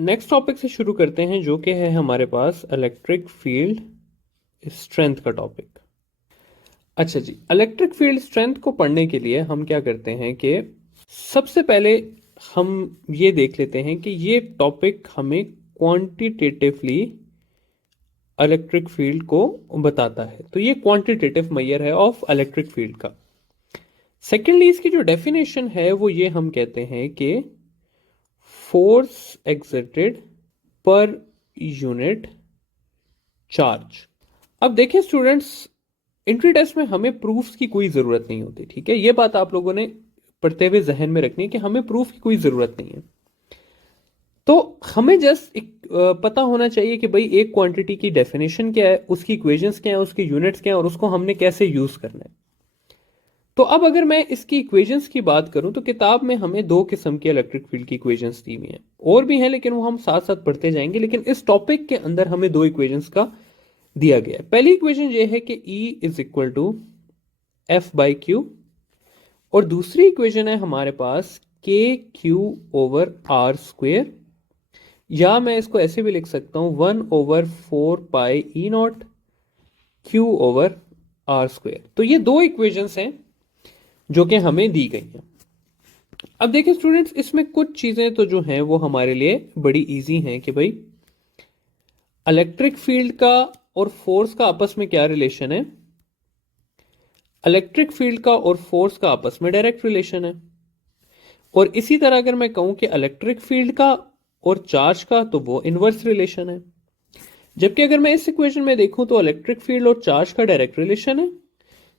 Next topic से शुरू करते हैं जो कि है हमारे पास इलेक्ट्रिक फील्ड स्ट्रेंथ का टॉपिक। अच्छा जी, इलेक्ट्रिक फील्ड स्ट्रेंथ को पढ़ने के लिए हम क्या करते हैं कि सबसे पहले हम ये देख लेते हैं कि ये टॉपिक हमें क्वांटिटेटिवली इलेक्ट्रिक फील्ड को बताता है। तो ये क्वांटिटेटिव मेजर है ऑफ इलेक्ट्रिक फील्ड का। सेकेंडली इसकी जो डेफिनेशन है वो ये हम कहते हैं कि force exerted per unit charge. अब देखिए स्टूडेंट्स, एंट्री टेस्ट में हमें प्रूफ्स की कोई जरूरत नहीं होती, ठीक है। ये बात आप लोगों ने पढ़ते हुए जहन में रखनी है कि हमें प्रूफ की कोई जरूरत नहीं है। तो हमें जस्ट एक पता होना चाहिए कि भाई एक क्वांटिटी की डेफिनेशन क्या है, उसकी इक्वेशंस क्या है, उसकी यूनिट्स क्या है और उसको हमने कैसे यूज करना है। तो अब अगर मैं इसकी इक्वेशंस की बात करूं तो किताब में हमें दो किस्म की इलेक्ट्रिक फील्ड की इक्वेशंस दी हुई हैं, और भी हैं लेकिन वो हम साथ साथ पढ़ते जाएंगे। लेकिन इस टॉपिक के अंदर हमें दो इक्वेशंस का दिया गया है। पहली इक्वेशन ये है कि E is equal to F by Q, और दूसरी इक्वेशन है हमारे पास के क्यू ओवर आर स्क्वेयर, या मैं इसको ऐसे भी लिख सकता हूं 1/4 pi e naught Q over r square. तो ये दो इक्वेशंस हैं जो कि हमें दी गई हैं। अब देखिए स्टूडेंट्स, इसमें कुछ चीजें तो जो हैं वो हमारे लिए बड़ी इजी हैं कि भाई इलेक्ट्रिक फील्ड का और फोर्स का आपस में क्या रिलेशन है। इलेक्ट्रिक फील्ड का और फोर्स का आपस में डायरेक्ट रिलेशन है। और इसी तरह अगर मैं कहूं कि इलेक्ट्रिक फील्ड का और चार्ज का, तो वो इनवर्स रिलेशन है। जबकि अगर मैं इस इक्वेशन में देखूं तो इलेक्ट्रिक फील्ड और चार्ज का डायरेक्ट रिलेशन है,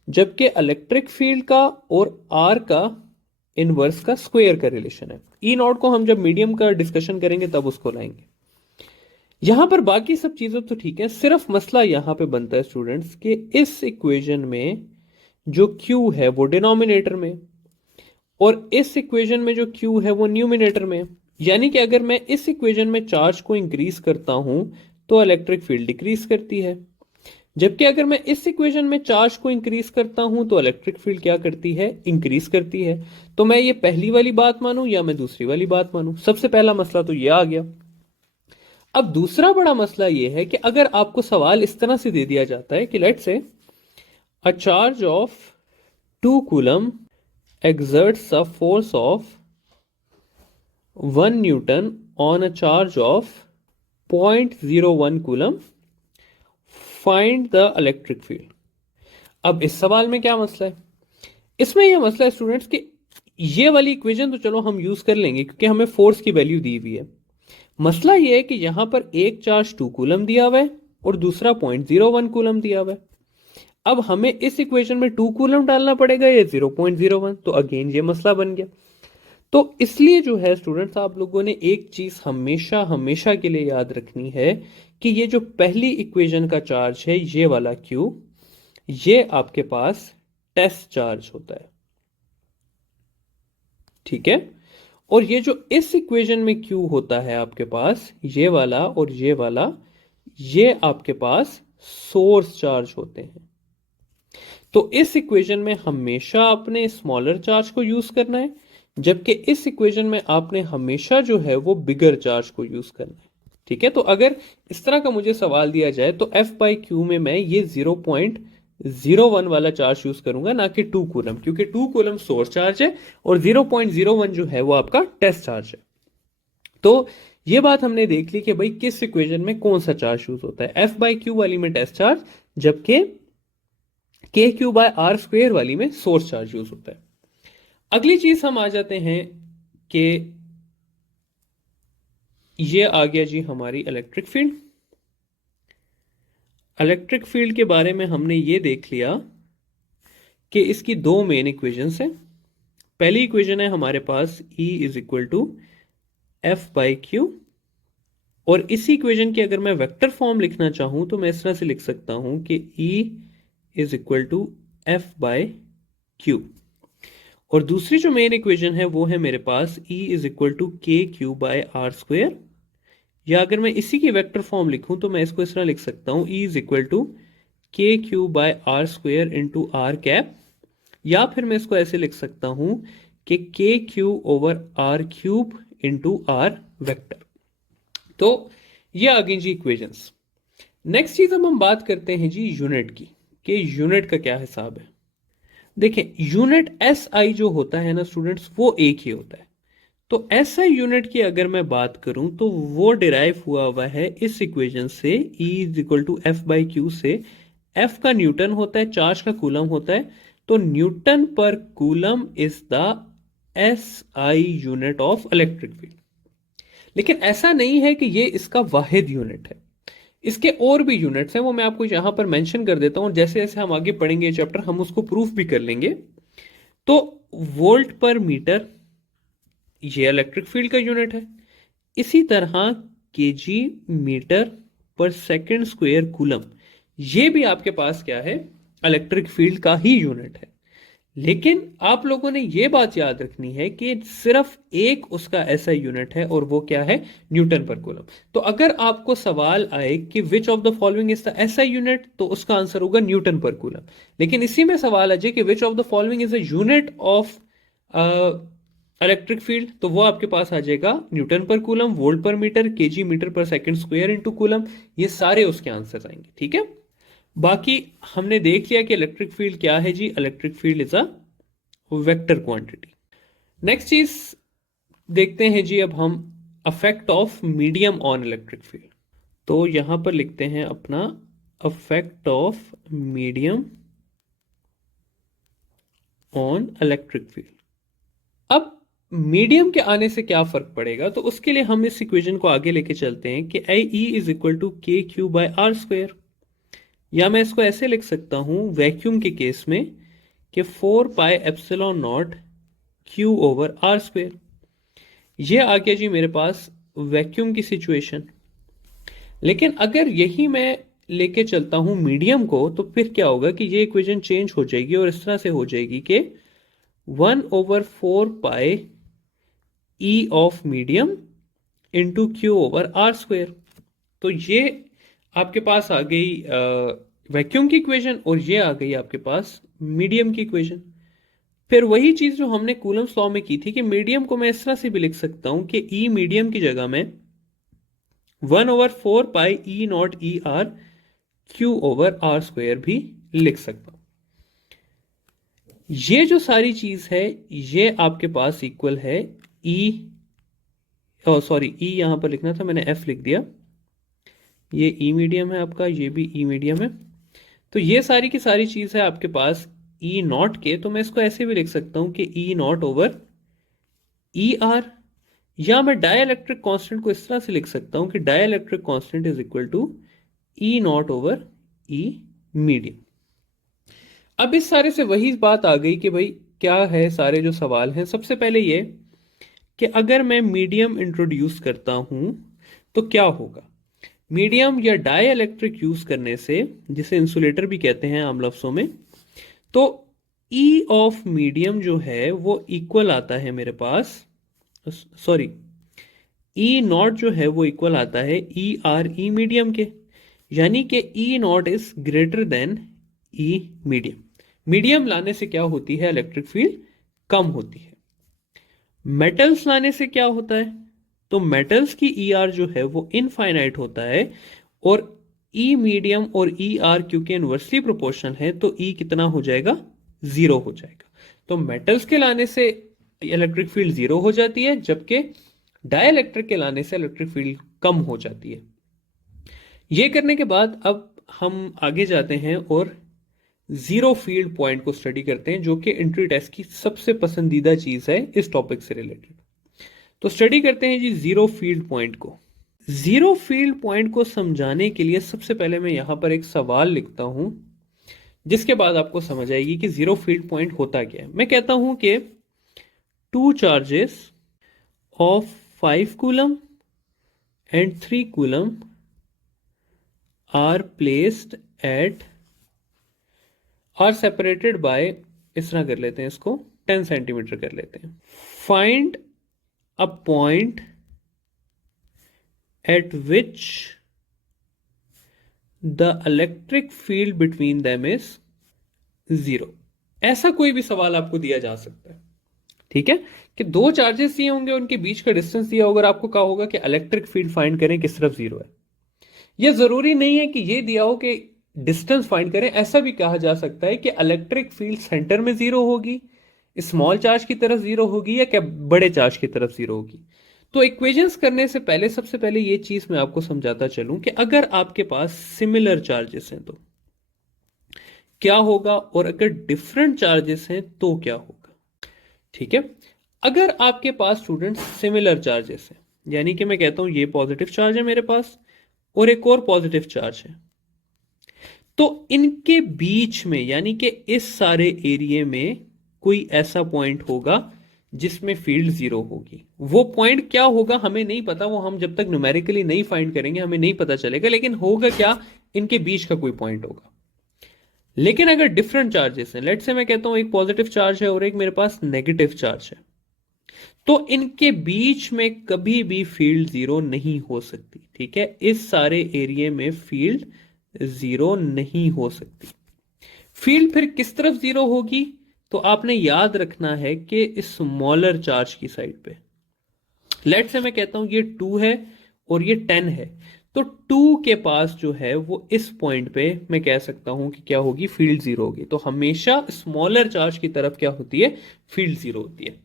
जबकि इलेक्ट्रिक फील्ड का और आर का इनवर्स का स्क्वायर का रिलेशन है। ई नॉट को हम जब मीडियम का डिस्कशन करेंगे तब उसको लाएंगे। यहां पर बाकी सब चीजें तो ठीक है, सिर्फ मसला यहां पे बनता है स्टूडेंट्स कि इस इक्वेशन में जो Q है वो डिनोमिनेटर में, और इस इक्वेशन में जो Q है वो न्यूमिनेटर में। यानी कि अगर मैं इस इक्वेशन में चार्ज को इंक्रीज करता हूं तो इलेक्ट्रिक फील्ड डिक्रीज करती है, जबकि अगर मैं इस इक्वेशन में चार्ज को इंक्रीज करता हूं तो इलेक्ट्रिक फील्ड क्या करती है, इंक्रीज करती है। तो मैं ये पहली वाली बात मानूं या मैं दूसरी वाली बात मानूं? सबसे पहला मसला तो ये आ गया। अब दूसरा बड़ा मसला ये है कि अगर आपको सवाल इस तरह से दे दिया जाता है कि let's say a charge of 2 coulomb exerts a force of 1 Newton on a charge of 0.01 coulomb. Find the electric field. अब इस सवाल में क्या मसला है? इसमें यह मसला है स्टूडेंट्स कि ये वाली इक्वेशन तो चलो हम यूज कर लेंगे क्योंकि हमें फोर्स की वैल्यू दी हुई है। मसला यह है कि यहां पर एक चार्ज 2 कूलम दिया हुआ है और दूसरा 0.01 कूलम दिया हुआ है। अब हमें इस इक्वेशन में 2 कूलम डालना पड़ेगा या 0.01, तो अगेन ये मसला बन गया। तो इसलिए जो है स्टूडेंट्स, आप लोगों ने एक चीज हमेशा हमेशा के लिए याद रखनी है कि ये जो पहली इक्वेशन का चार्ज है ये वाला Q, ये आपके पास टेस्ट चार्ज होता है, ठीक है। और ये जो इस इक्वेशन में Q होता है आपके पास, ये वाला और ये वाला, ये आपके पास सोर्स चार्ज होते हैं। तो इस इक्वेशन में हमेशा आपने स्मॉलर चार्ज को यूज करना है, जबकि इस इक्वेशन में आपने हमेशा जो है वो बिगर चार्ज को यूज करना है, ठीक है। तो अगर इस तरह का मुझे सवाल दिया जाए तो F बाई क्यू में मैं ये 0.01 वाला चार्ज यूज करूंगा, ना कि 2 कूलम, क्योंकि 2 कूलम सोर्स चार्ज है और 0.01 जो है वो आपका टेस्ट चार्ज है। तो ये बात हमने देख ली कि भाई किस इक्वेशन में कौन सा चार्ज यूज होता है। F बाई क्यू वाली में टेस्ट चार्ज, जबकि के क्यू बाय आर स्क्वेयर वाली में सोर्स चार्ज यूज होता है। अगली चीज हम आ जाते हैं कि ये आ गया जी हमारी इलेक्ट्रिक फील्ड। इलेक्ट्रिक फील्ड के बारे में हमने ये देख लिया कि इसकी दो मेन इक्वेशंस हैं। पहली इक्वेशन है हमारे पास E is equal to F by Q, और इसी इक्वेशन की अगर मैं वेक्टर फॉर्म लिखना चाहूं तो मैं इस तरह से लिख सकता हूं कि E is equal to F by Q. और दूसरी जो मेन इक्वेशन है वो है मेरे पास E is equal to K Q by R square, या अगर मैं इसी की वेक्टर फॉर्म लिखूं तो मैं इसको इस तरह लिख सकता हूं E is equal to K Q by R square into R cap, या फिर मैं इसको ऐसे लिख सकता हूं कि K Q over R cube into R vector. तो ये आ गई जी इक्वेशंस। नेक्स्ट चीज अब हम बात करते हैं जी यूनिट की, कि यूनिट का क्या हिसाब है। देखिए यूनिट एस आई जो होता है ना स्टूडेंट्स, वो एक ही होता है। तो एसआई यूनिट की अगर मैं बात करूं तो वो डिराइव हुआ है इस इक्वेशन से, E is equal to F by Q से। एफ का न्यूटन होता है, चार्ज का कूलम होता है, तो न्यूटन पर coulomb is the S I unit of electric field. लेकिन ऐसा नहीं है कि ये इसका वाहिद यूनिट है, इसके और भी यूनिट्स हैं, वो मैं आपको यहां पर मेंशन कर देता हूं। जैसे जैसे हम आगे पढ़ेंगे ये चैप्टर, हम उसको प्रूफ भी कर लेंगे। तो वोल्ट पर मीटर ये इलेक्ट्रिक फील्ड का यूनिट है। इसी तरह केजी मीटर पर सेकंड स्क्वायर कूलम, ये भी आपके पास क्या है, इलेक्ट्रिक फील्ड का ही यूनिट है। लेकिन आप लोगों ने ये बात याद रखनी है कि सिर्फ एक उसका ऐसा यूनिट है, और वो क्या है, न्यूटन पर कूलम। तो अगर आपको सवाल आए कि which of the following is the ऐसा यूनिट, तो उसका आंसर होगा न्यूटन पर कूलम। लेकिन इसी में सवाल आ जाए कि which of the following is the unit of electric field, तो वो आपके पास आ जाएगा न्यूटन पर कूलम, वोल्ट पर मीटर, केजी मीटर पर सेकंड स्क्वायर इनटू कूलम। ये सारे उसके आंसर आएंगे, ठीक है। बाकी हमने देख लिया कि इलेक्ट्रिक फील्ड क्या है जी, electric field is a vector quantity. Next चीज देखते हैं जी अब हम, effect of medium on electric field. तो यहां पर लिखते हैं अपना effect of medium on electric field. अब मीडियम के आने से क्या फर्क पड़ेगा, तो उसके लिए हम इस इक्वेशन को आगे लेके चलते हैं कि आई E is equal to K Q by are square, या मैं इसको ऐसे लिख सकता हूं वैक्यूम के केस में कि 4 pi epsilon naught Q over are square. ये आ गया जी मेरे पास वैक्यूम की सिचुएशन। लेकिन अगर यही मैं लेके चलता हूं मीडियम को, तो फिर क्या होगा कि ये इक्वेशन चेंज हो जाएगी और इस तरह से हो जाएगी कि 1/4 pi e of medium into q over are square. तो ये आपके पास आ गई वैक्यूम की इक्वेशन, और ये आ गई आपके पास मीडियम की इक्वेशन। फिर वही चीज जो हमने कूलम्स लॉ में की थी कि मीडियम को मैं इस तरह से भी लिख सकता हूं कि ई मीडियम की जगह में 1/4 pi e naught e r q over are square भी लिख सकता हूं। ये जो सारी चीज है ये आपके पास इक्वल है ई, सॉरी ई यहां पर लिखना था, मैंने एफ लिख दिया। ये ई मीडियम है आपका, ये भी ई मीडियम है। तो ये सारी की सारी चीज है आपके पास ई नॉट के, तो मैं इसको ऐसे भी लिख सकता हूं कि e naught over E R, या मैं डाइलेक्ट्रिक कांस्टेंट को इस तरह से लिख सकता हूं कि dielectric constant is equal to E naught over E medium. अब इस सारे से वही बात आ गई कि भाई क्या है, सारे जो सवाल हैं, सबसे पहले ये कि अगर मैं मीडियम इंट्रोड्यूस करता हूं तो क्या होगा। मीडियम या डाई इलेक्ट्रिक यूज करने से, जिसे इंसुलेटर भी कहते हैं आम लफ्जों में, तो ई ऑफ मीडियम जो है वो इक्वल आता है मेरे पास, सॉरी ई नॉट जो है वो इक्वल आता है ई आर ई मीडियम के, यानी कि e naught is greater than e medium. Medium लाने से क्या होती है, इलेक्ट्रिक फील्ड कम होती है। मेटल्स लाने से क्या होता है, तो मेटल्स की ई आर जो है वो इनफाइनाइट होता है, और ई मीडियम और ई आर क्योंकि इनवर्सली प्रोपोर्शनल है, तो ई कितना हो जाएगा, 0 हो जाएगा। तो मेटल्स के लाने से इलेक्ट्रिक फील्ड 0 हो जाती है, जबकि डाइलेक्ट्रिक के लाने से इलेक्ट्रिक फील्ड कम हो जाती है। ये करने के बाद अब हम आगे जाते हैं और जीरो फील्ड पॉइंट को स्टडी करते हैं, जो कि एंट्री टेस्ट की सबसे पसंदीदा चीज है इस टॉपिक से रिलेटेड। तो स्टडी करते हैं जी जीरो फील्ड पॉइंट को। जीरो फील्ड पॉइंट को समझाने के लिए सबसे पहले मैं यहां पर एक सवाल लिखता हूं, जिसके बाद आपको समझ आएगी कि जीरो फील्ड पॉइंट होता क्या है। मैं कहता हूं कि 2 charges of 5 coulomb and 3 coulomb are placed at, are separated by, इस तरह कर लेते हैं इसको, 10 सेंटीमीटर कर लेते हैं। Find a point eight which the electric field between them is 0। ऐसा कोई भी सवाल आपको दिया जा सकता है। ठीक है, कि दो चार्जेस दिए होंगे, उनके बीच का डिस्टेंस दिया होगा और आपको कहा होगा कि इलेक्ट्रिक फील्ड फाइंड करें किस तरफ जीरो है। यह जरूरी नहीं है कि ये दिया हो कि डिस्टेंस फाइंड करें, ऐसा भी कहा जा सकता है कि इलेक्ट्रिक फील्ड सेंटर में जीरो होगी, स्मॉल चार्ज की तरफ जीरो होगी, या क्या बड़े चार्ज की तरफ जीरो होगी। तो इक्वेशंस करने से पहले सबसे पहले ये चीज मैं आपको समझाता चलूं कि अगर आपके पास सिमिलर चार्जेस हैं तो क्या होगा, और अगर डिफरेंट चार्जेस हैं तो क्या होगा। ठीक है, अगर आपके पास स्टूडेंट सिमिलर चार्जेस हैं, यानी कि मैं कहता हूं ये पॉजिटिव चार्ज है मेरे पास और एक और पॉजिटिव चार्ज है, तो इनके बीच में यानी कि इस सारे एरिया में कोई ऐसा पॉइंट होगा जिसमें फील्ड जीरो होगी। वो पॉइंट क्या होगा हमें नहीं पता, वो हम जब तक न्यूमेरिकली नहीं फाइंड करेंगे हमें नहीं पता चलेगा, लेकिन होगा क्या, इनके बीच का कोई पॉइंट होगा। लेकिन अगर डिफरेंट चार्जेस हैं, लेट्स से मैं कहता हूं एक पॉजिटिव चार्ज है और एक मेरे पास नेगेटिव चार्ज है, तो इनके बीच में कभी भी फील्ड जीरो नहीं हो सकती। ठीक है, इस सारे एरिया में फील्ड जीरो नहीं हो सकती। फील्ड फिर किस तरफ जीरो होगी, तो आपने याद रखना है कि स्मॉलर चार्ज की साइड पे। लेट से मैं कहता हूं ये 2 है और ये 10 है, तो 2 के पास जो है वो इस पॉइंट पे मैं कह सकता हूं कि क्या होगी, फील्ड जीरो होगी। तो हमेशा स्मॉलर चार्ज की तरफ क्या होती है, फील्ड जीरो होती है।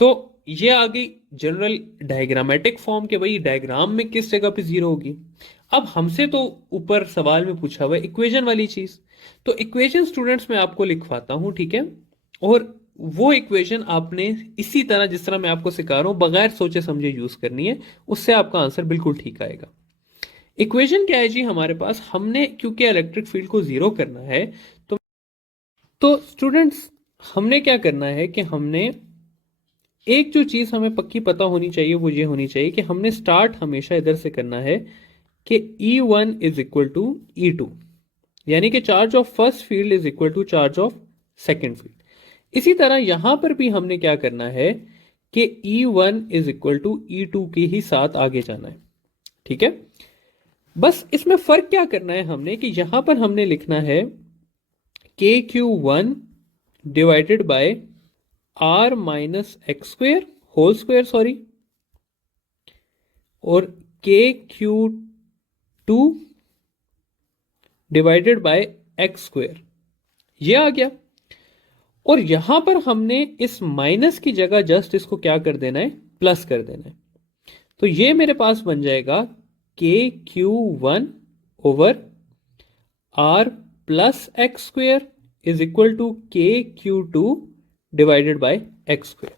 तो ये आ गई जनरल डायग्रामेटिक फॉर्म के भाई डायग्राम में किस जगह पे जीरो होगी। अब हमसे तो ऊपर सवाल में पूछा हुआ है इक्वेशन वाली चीज, तो इक्वेशन स्टूडेंट्स मैं आपको लिखवाता हूं, ठीक है, और वो इक्वेशन आपने इसी तरह जिस तरह मैं आपको सिखा रहा हूं बगैर सोचे समझे यूज करनी है, उससे आपका आंसर बिल्कुल ठीक आएगा। इक्वेशन क्या है जी हमारे पास, हमने क्योंकि इलेक्ट्रिक फील्ड को जीरो करना है, तो स्टूडेंट्स हमने क्या करना है कि हमने एक जो चीज हमें पक्की पता होनी चाहिए वो ये होनी चाहिए कि हमने स्टार्ट हमेशा इधर से करना है कि E1 is equal to E2, यानी कि charge of first field is equal to charge of second field. इसी तरह यहां पर भी हमने क्या करना है कि E1 is equal to E2 के ही साथ आगे जाना है। ठीक है, बस इसमें फर्क क्या करना है हमने कि यहां पर हमने लिखना है KQ1 divided by R minus x square whole square, sorry, और KQ2 divided by x square, ये आ गया। और यहां पर हमने इस माइनस की जगह जस्ट इसको क्या कर देना है, प्लस कर देना है। तो ये मेरे पास बन जाएगा KQ1 over R plus x square is equal to KQ2 divided by x square.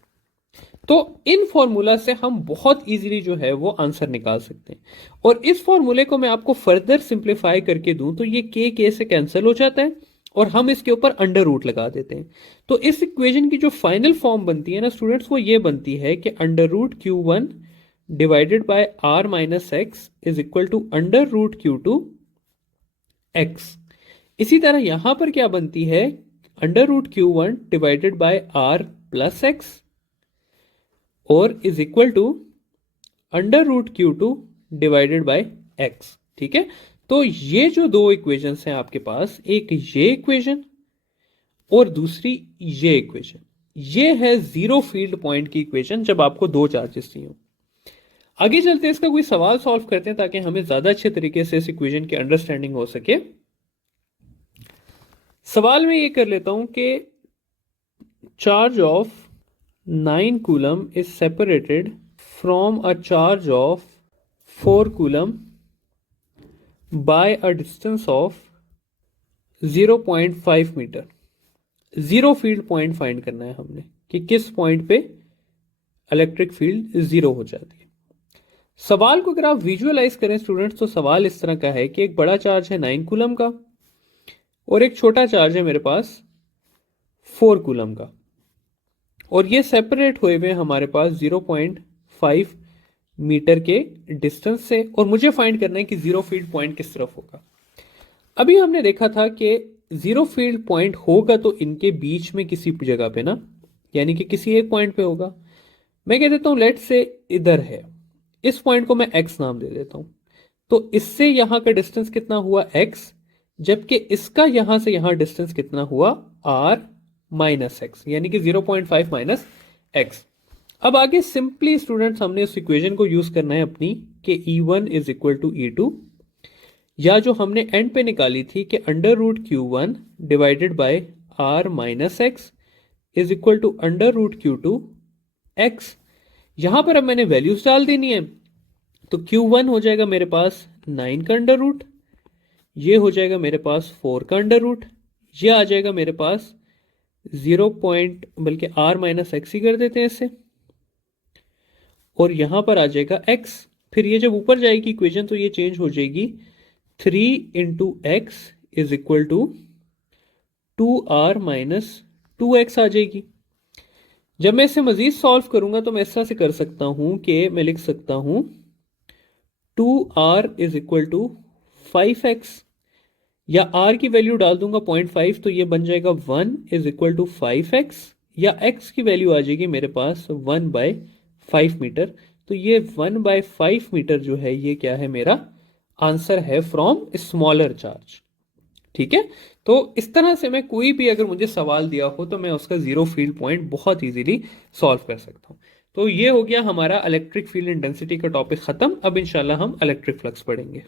तो इन फॉर्मूला से हम बहुत इजीली जो है वो आंसर निकाल सकते हैं। और इस फॉर्मूले को मैं आपको फर्दर सिंप्लीफाई करके दूं तो ये के से कैंसिल हो जाता है और हम इसके ऊपर अंडर रूट लगा देते हैं। तो इस इक्वेशन की जो फाइनल फॉर्म बनती है ना स्टूडेंट्स, वो ये बनती है कि under root Q1 divided by R minus x is equal to under root Q2 x. इसी तरह यहां पर क्या बनती है, under root Q1 divided by R plus x और is equal to under root Q2 divided by x. ठीक है, तो ये जो दो इक्वेशंस हैं आपके पास, एक ये इक्वेशन और दूसरी ये इक्वेशन, ये है जीरो फील्ड पॉइंट की इक्वेशन जब आपको दो चार्जेस चाहिए हो। आगे चलते हैं, इसका कोई सवाल सॉल्व करते हैं ताकि हमें ज्यादा अच्छे तरीके से इस इक्वेशन की अंडरस्टैंडिंग हो सके। सवाल में ये कर लेता हूं कि charge of 9 coulomb is separated from a charge of 4 coulomb by a distance of 0.5 metre. Zero field point find करना है हमने कि किस पॉइंट पे इलेक्ट्रिक फील्ड जीरो हो जाती है। सवाल को अगर आप विजुअलाइज करें स्टूडेंट्स, तो सवाल इस तरह का है कि एक बड़ा चार्ज है 9 कूलम का और एक छोटा चार्ज है मेरे पास 4 कूलम का, और ये सेपरेट हुए हुए हमारे पास 0.5 मीटर के डिस्टेंस से, और मुझे फाइंड करना है कि जीरो फील्ड पॉइंट किस तरफ होगा। अभी हमने देखा था कि जीरो फील्ड पॉइंट होगा तो इनके बीच में किसी जगह पे ना, यानी कि किसी एक पॉइंट पे होगा। मैं कह देता हूं लेट से इधर है, इस पॉइंट को मैं x नाम दे देता हूं, तो इससे यहां का डिस्टेंस कितना हुआ x, जबकि इसका यहां से यहां डिस्टेंस कितना हुआ r माइनस एक्स, यानी कि 0.5 माइनस एक्स। अब आगे सिंपली स्टूडेंट्स हमने उस इक्वेशन को यूज करना है अपनी कि E1 is equal to E2, या जो हमने एंड पे निकाली थी कि under root Q1 divided by R minus x is equal to under root Q2 x. यहां पर अब मैंने वैल्यूज डाल देनी है, तो Q1 हो जाएगा मेरे पास 9 का अंडर रूट, ये हो जाएगा मेरे पास 4 का अंडर रूट, ये आ जाएगा मेरे पास 0 पॉइंट, बल्कि R माइनस एक्स ही कर देते हैं इससे, और यहां पर आ जाएगा x। फिर ये जब ऊपर जाएगी इक्वेशन तो ये चेंज हो जाएगी, 3 into x is equal to 2R minus 2x आ जाएगी। जब मैं इसे मजीद सॉल्व करूंगा तो मैं इस तरह से कर सकता हूं कि मैं लिख सकता हूं 2R is equal to 5x, या R की वैल्यू डाल दूंगा 0.5 तो ये बन जाएगा 1 इज इक्वल टू 5x, या x की वैल्यू आ जाएगी मेरे पास 1/5 मीटर। तो ये 1/5 मीटर जो है ये क्या है, मेरा आंसर है फ्रॉम स्मॉलर चार्ज। ठीक है, तो इस तरह से मैं कोई भी अगर मुझे सवाल दिया हो तो मैं उसका जीरो फील्ड पॉइंट बहुत इजीली सॉल्व कर सकता हूं। तो ये हो गया हमारा इलेक्ट्रिक फील्ड इंटेंसिटी का टॉपिक खत्म। अब इंशाल्लाह हम इलेक्ट्रिक फ्लक्स पढ़ेंगे।